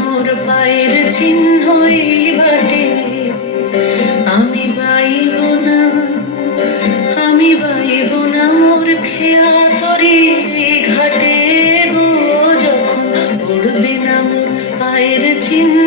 মোর পায়ের চিহ্নই বাটে, আমি বাইব না, আমি বাইব না মোর খেয়া তরি ঘাটে গো, যখন পড়বে না মোর পায়ের চিহ্ন